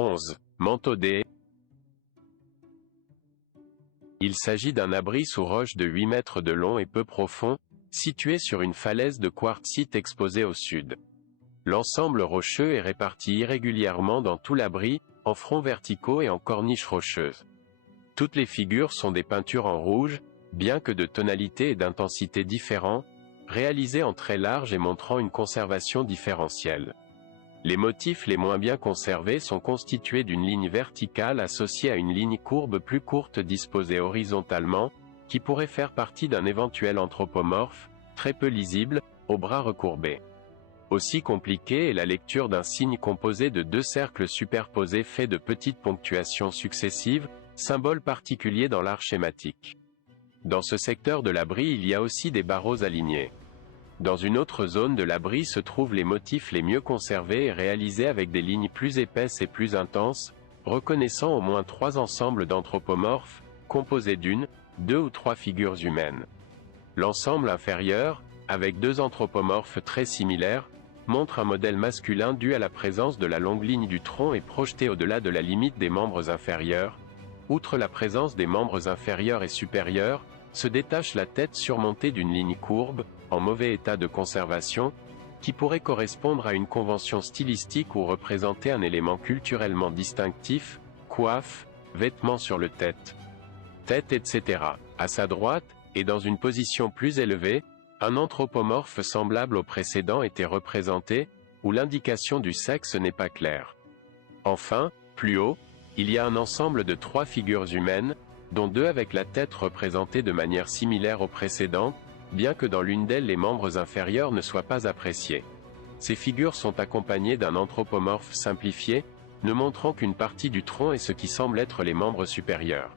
11. Manteau des. Il s'agit d'un abri sous roche de 8 mètres de long et peu profond, situé sur une falaise de quartzite exposée au sud. L'ensemble rocheux est réparti irrégulièrement dans tout l'abri, en fronts verticaux et en corniches rocheuses. Toutes les figures sont des peintures en rouge, bien que de tonalité et d'intensité différents, réalisées en traits larges et montrant une conservation différentielle. Les motifs les moins bien conservés sont constitués d'une ligne verticale associée à une ligne courbe plus courte disposée horizontalement, qui pourrait faire partie d'un éventuel anthropomorphe, très peu lisible, aux bras recourbés. Aussi compliquée est la lecture d'un signe composé de 2 cercles superposés faits de petites ponctuations successives, symbole particulier dans l'art schématique. Dans ce secteur de l'abri il y a aussi des barreaux alignés. Dans une autre zone de l'abri se trouvent les motifs les mieux conservés et réalisés avec des lignes plus épaisses et plus intenses, reconnaissant au moins 3 ensembles d'anthropomorphes, composés d'une, 2 ou 3 figures humaines. L'ensemble inférieur, avec 2 anthropomorphes très similaires, montre un modèle masculin dû à la présence de la longue ligne du tronc et projeté au-delà de la limite des membres inférieurs. Outre la présence des membres inférieurs et supérieurs, se détache la tête surmontée d'une ligne courbe, en mauvais état de conservation, qui pourrait correspondre à une convention stylistique ou représenter un élément culturellement distinctif, coiffe, vêtements sur le tête, etc. À sa droite, et dans une position plus élevée, un anthropomorphe semblable au précédent était représenté, où l'indication du sexe n'est pas claire. Enfin, plus haut, il y a un ensemble de 3 figures humaines, dont 2 avec la tête représentée de manière similaire au précédent, bien que dans l'une d'elles les membres inférieurs ne soient pas appréciés. Ces figures sont accompagnées d'un anthropomorphe simplifié, ne montrant qu'une partie du tronc et ce qui semble être les membres supérieurs.